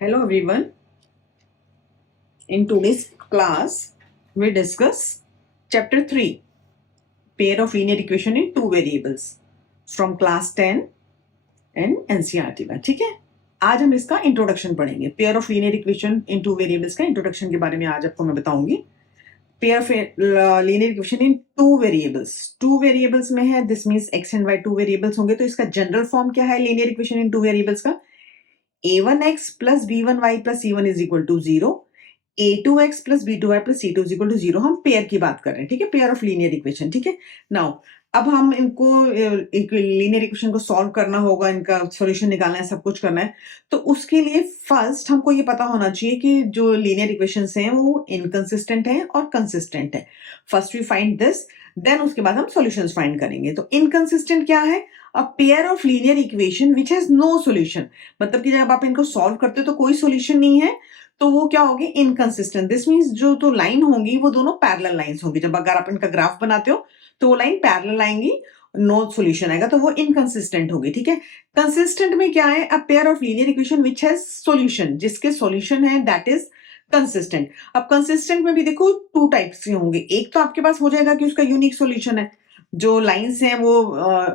Hello everyone. In today's class, we discuss chapter 3, pair of linear equation in two variables from class 10 and NCERT में. ठीक है, आज हम इसका introduction पढ़ेंगे. Pair of linear equation in two variables का introduction के बारे में आज आपको मैं बताऊंगी. Pair of linear equation in two variables में है. This means x and y two variables होंगे. तो इसका जनरल फॉर्म क्या है linear equation in two variables का? a1x plus b1y plus c1 is equal to 0, a2x plus b2y plus c2 is equal to 0. हम pair की बात कर रहे हैं. ठीक है, पेयर ऑफ लीनियर इक्वेशन. ठीक है, नाउ अब हम इनको लीनियर इक्वेशन को सॉल्व करना होगा, इनका सॉल्यूशन निकालना है, सब कुछ करना है. तो उसके लिए फर्स्ट हमको ये पता होना चाहिए कि जो लीनियर इक्वेशंस हैं वो इनकंसिस्टेंट हैं और कंसिस्टेंट है. First we find this, then उसके बाद हम सॉल्यूशंस फाइंड करेंगे. तो इनकंसिस्टेंट क्या है? A pair of linear equation which has no solution. मतलब कि जब आप इनको सॉल्व करते हो तो कोई सॉल्यूशन नहीं है, तो वो क्या होगी? इनकंसिस्टेंट. दिस मींस जो तो लाइन होंगी वो दोनों पैरेलल लाइंस होंगी. जब अगर आप इनका ग्राफ बनाते हो तो वो लाइन पैरेलल आएंगी, नो सॉल्यूशन आएगा, तो वो इनकंसिस्टेंट होगी. ठीक है, कंसिस्टेंट में क्या है? A pair of linear equation which has solution, जिसके सॉल्यूशन है दैट इज कंसिस्टेंट. अब कंसिस्टेंट में भी देखो टू टाइप्स के होंगे. एक तो आपके पास हो जाएगा कि उसका यूनिक सॉल्यूशन है, जो लाइंस हैं वो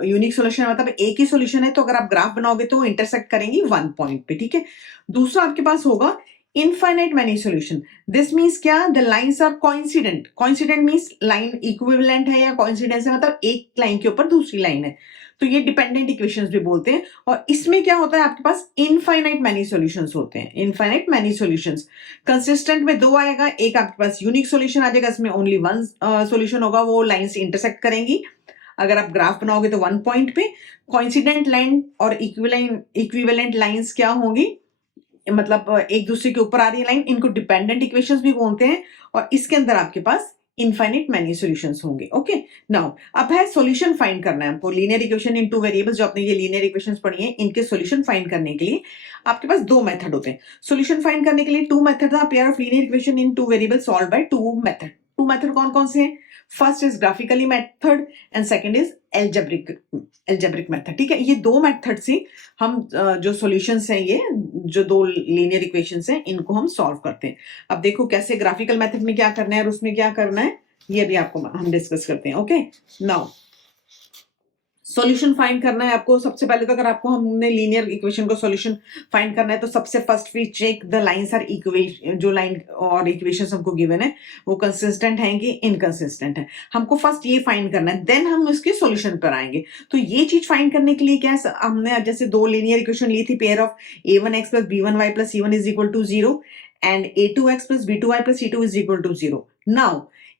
यूनिक सॉल्यूशन है, मतलब एक ही सॉल्यूशन है, तो अगर आप ग्राफ बनाओगे तो वो इंटरसेक्ट करेंगी वन पॉइंट पे. ठीक है, दूसरा आपके पास होगा infinite many solution. This means क्या? The lines are coincident. Coincident means line equivalent है, या कोइंसिडेंस है मतलब एक लाइन के ऊपर दूसरी लाइन है, तो ये डिपेंडेंट इक्वेशंस भी बोलते हैं. और इसमें क्या होता है? आपके पास इनफाइनाइट मैनी सॉल्यूशंस होते हैं. Infinite many solutions. कंसिस्टेंट में दो आएगा, एक आपके पास यूनिक सॉल्यूशन आ जाएगा, इसमें ओनली वन सॉल्यूशन होगा, वो लाइन से इंटरसेक्ट करेंगी. अगर आप ग्राफ बनाओगे तो वन पॉइंट पे. कोइंसिडेंट लाइन और इक्विवेलेंट लाइंस क्या होंगी? मतलब एक दूसरे के ऊपर आ रही है लाइन, इनको डिपेंडेंट इक्वेशंस भी बोलते हैं. और इसके अंदर आपके पास इनफाइनाइट मैनी सॉल्यूशंस होंगे. ओके, नाउ अब है सॉल्यूशन फाइंड करना है हमको. Linear equation in two variables, जो आपने ये लीनियर इक्वेशंस पढ़ी हैं, इनके सॉल्यूशन फाइंड करने के लिए आपके पास दो मेथड होते हैं. सॉल्यूशन फाइंड करने के लिए टू मेथड था. Pair of linear equation in two variables solve by two method. Two method कौन कौन से हैं? First is graphically method and second is algebraic method. ठीक है, ये दो मेथड से हम जो सॉल्यूशंस हैं, ये जो दो लीनियर इक्वेशंस हैं, इनको हम सॉल्व करते हैं. अब देखो कैसे ग्राफिकल मेथड में क्या करना है और उसमें क्या करना है, ये भी आपको हम डिस्कस करते हैं. ओके, नाउ सॉल्यूशन फाइंड करना है आपको. सबसे पहले तो अगर आपको हमने लीनियर इक्वेशन को सॉल्यूशन फाइंड करना है तो सबसे first we check the lines are equation. जो लाइन और इक्वेशंस हमको गिवन है वो कंसिस्टेंट है कि इनकंसिस्टेंट है, हमको फर्स्ट ये फाइंड करना है, देन हम इसके सॉल्यूशन पर आएंगे. तो ये चीज फाइंड करने के लिए क्या है, हमने जैसे दो लीनियर इक्वेशन ली थी, pair of a1x plus b1y plus c1 is equal to 0 and a2x plus b2y plus c2 is equal to 0. Now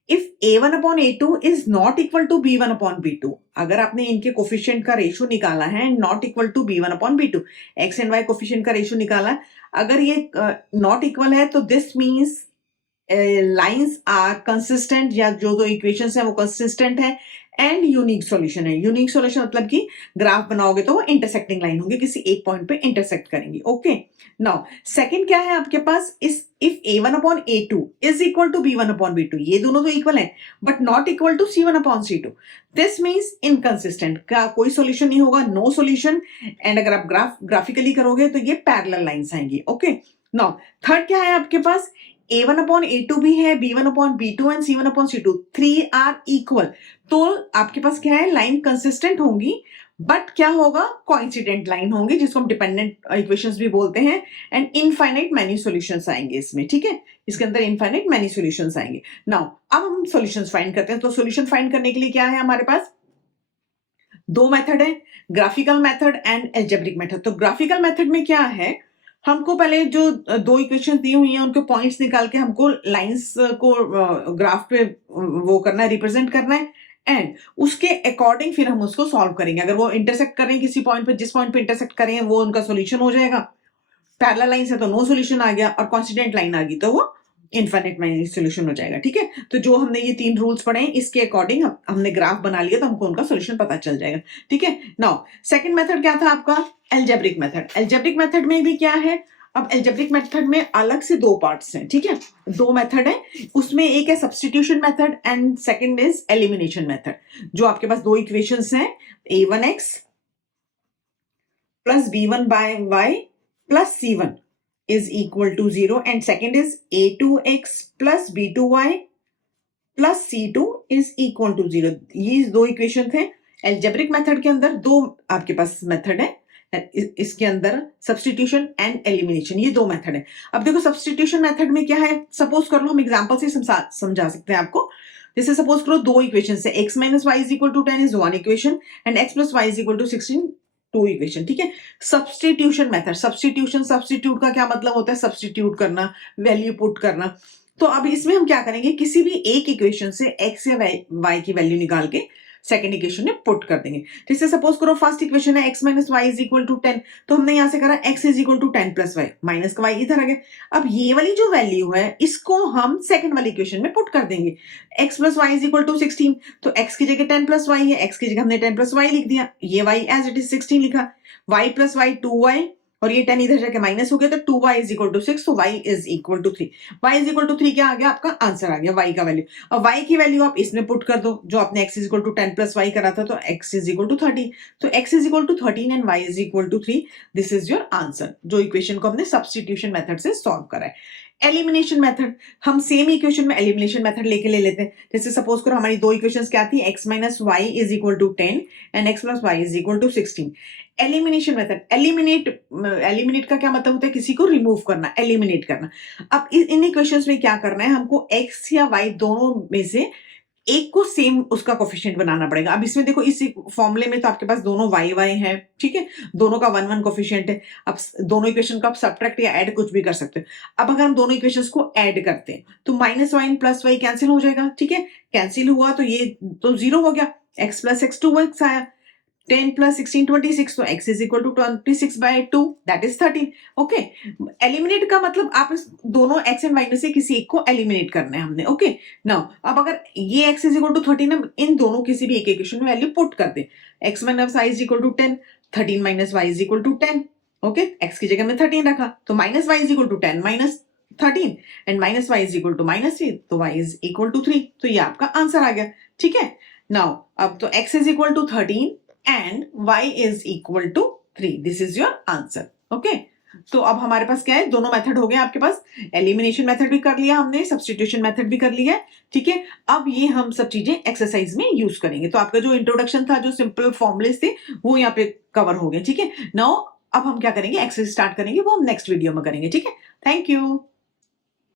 if a1 upon a2 is not equal to b1 upon b2, अगर आपने इनके coefficient का ratio निकाला है, not equal to b1 upon b2, x and y coefficient का ratio निकाला है, अगर ये नॉट इक्वल है तो this means lines are consistent, या जो दो इक्वेशंस हैं वो कंसिस्टेंट है एंड यूनिक सॉल्यूशन है. यूनिक सॉल्यूशन मतलब कि ग्राफ बनाओगे तो वो इंटरसेक्टिंग लाइन होंगे, किसी एक पॉइंट पे इंटरसेक्ट करेंगी. ओके, नाउ सेकंड क्या है आपके पास? If a1 upon a2 is equal to b1 upon b2, ये दोनों तो इक्वल है but not equal to c1 upon c2, this means inconsistent. का कोई सॉल्यूशन नहीं होगा, नो सॉल्यूशन. एंड अगर आप ग्राफिकली करोगे तो ये पैरेलल लाइंस आएंगी. ओके, नाउ थर्ड क्या है आपके पास? a1 upon a2 भी है, b1 upon b2 and c1 upon c2, 3 are equal. तो आपके पास क्या है? लाइन कंसिस्टेंट होंगी बट क्या होगा? कोइंसिडेंट लाइन होंगी, जिसको हम डिपेंडेंट इक्वेशंस भी बोलते हैं. एंड इनफाइनाइट मैनी सॉल्यूशंस आएंगे इसमें. ठीक है, इसके अंदर इनफाइनाइट मैनी सॉल्यूशंस आएंगे. नाउ अब हम सॉल्यूशंस फाइंड करते हैं. तो सॉल्यूशन फाइंड करने के लिए क्या है हमारे पास? दो मेथड है, graphical method and algebraic method. तो ग्राफिकल मेथड में क्या है, हमको पहले जो दो इक्वेशन दी हुई हैं उनके पॉइंट्स निकाल के हमको लाइंस को ग्राफ पे वो करना है, रिप्रेजेंट करना है, एंड उसके अकॉर्डिंग फिर हम उसको सॉल्व करेंगे. अगर वो इंटरसेक्ट करें किसी पॉइंट पे, जिस पॉइंट पे इंटरसेक्ट करें वो उनका सॉल्यूशन हो जाएगा. पैरेलल लाइन है तो नो सॉल्यूशन आ गया, और कॉन्स्टेंट लाइन आ गई तो वो इनफाइनाइट मैनी सॉल्यूशन हो जाएगा. ठीक है, तो जो हमने ये तीन रूल्स पढ़े हैं इसके अकॉर्डिंग हमने ग्राफ बना लिया तो हमको उनका सॉल्यूशन पता चल जाएगा. ठीक है, नाउ सेकंड मेथड क्या था आपका? Algebraic method. एल्जेब्रिक मेथड में भी क्या है? अब एल्जेब्रिक मेथड में अलग से दो पार्ट्स हैं. ठीक है, दो मेथड है, उसमें एक है substitution method and second is elimination method. जो आपके पास दो इक्वेशंस हैं, a1x plus b1 by y plus c1, is equal to 0 and second is a2x plus b2y plus c2 is equal to 0. ये दो इक्वेशन थे. एल्जेब्रिक मेथड के अंदर दो आपके पास मेथड है. इसके अंदर सब्स्टिट्यूशन एंड एलिमिनेशन, ये दो मेथड है. अब देखो सब्स्टिट्यूशन मेथड में क्या है, सपोज कर लो, हम एग्जांपल से समझा सकते हैं आपको. जैसे सपोज करो दो इक्वेशन है, x minus y is equal to 10 is one equation and x plus y is equal to 16 two equation. ठीक है. सब्स्टिट्यूशन मेथड, सब्स्टिट्यूट का क्या मतलब होता है, सब्स्टिट्यूट करना, वैल्यू पुट करना. तो अब इसमें हम क्या करेंगे, किसी भी एक इक्वेशन से x या y की वैल्यू निकाल के सेकेंड इक्वेशन में पुट कर देंगे. जैसे सपोज करो फर्स्ट इक्वेशन है x minus y is equal to 10, तो हमने यहां से करा x is equal to 10 plus y, minus का y इधर आ गया. अब ये वाली जो वैल्यू है इसको हम सेकंड वाली इक्वेशन में पुट कर देंगे. x plus y is equal to 16, तो x की जगह 10 प्लस वाई है, x की जगह हमने 10 प्लस वाई लिख दिया, ये y एज इट इज 16 लिखा. y प्लस वाई 2y और ये 10 इधर जाके माइनस हो गया, तो 2y इज इक्वल टू 6, तो y is equal to 3. y is equal to 3 क्या आ गया, आपका आंसर आ गया y का वैल्यू. अब y की वैल्यू आप इसमें पुट कर दो, जो आपने x is equal to 10 plus y करा था, तो x इज इक्वल टू 30, तो x is equal to 13 and y is equal to 3. This is your answer, जो इक्वेशन को हमने सब्स्टिट्यूशन मेथड से सॉल्व करा है. एलिमिनेशन मेथड, हम सेम इक्वेशन में एलिमिनेशन मेथड लेके ले लेते हैं. जैसे सपोज करो हमारी दो इक्वेशंस क्या थी, x minus y is equal to 10 and x plus y is equal to 16. Elimination method, eliminate का क्या मतलब होता है, किसी को रिमूव करना, एलिमिनेट करना. अब इन इक्वेशंस में क्या करना है, हमको x या y दोनों में से एक को सेम उसका कोफिशिएंट बनाना पड़ेगा. अब इसमें देखो इस फॉर्मूले में तो आपके पास दोनों y है, ठीक है, दोनों का 1 1 कोफिशिएंट है. अब दोनों इक्वेशन को आप सब्ट्रैक्ट या ऐड कुछ भी कर सकते हो. अब अगर हम दोनों इक्वेशंस को ऐड करते हैं तो minus y plus y cancel हो जाएगा. ठीक है, कैंसिल हुआ तो ये तो 0 हो गया, x प्लस एक्स 2x आया, 10 plus 16 26, so x is equal to 26 by 2, that is 13. Okay, eliminate का मतलब आप इस दोनों x एंड y में से किसी एक को एलिमिनेट करना है हमने. ओके, नाउ अब अगर ये x is equal to 13 है, इन दोनों किसी भी एक इक्वेशन में वैल्यू पुट कर दे. x minus y is equal to 10, 13 minus y is equal to 10. Okay, x की जगह में 13 रखा, तो minus y is equal to 10 minus 13 and minus y is equal to minus 3, तो y is equal to 3. तो ये आपका आंसर आ गया. ठीक है, नाउ अब तो x is equal to 13 and y is equal to 3. This is your answer. Okay. तो अब हमारे पास क्या है, दोनों मेथड हो गए आपके पास. एलिमिनेशन मेथड भी कर लिया हमने, सब्स्टिट्यूशन मेथड भी कर लिया. ठीक है, अब ये हम सब चीजें एक्सरसाइज में यूज करेंगे. तो आपका जो इंट्रोडक्शन था, जो सिंपल फॉर्मुलेस थे, वो यहाँ पे कवर हो गए. ठीक है, नाउ अब हम क्या करेंगे, एक्सरसाइज स्टार्ट करेंगे, वो हम नेक्स्ट वीडियो में करेंगे. ठीक है, थैंक यू.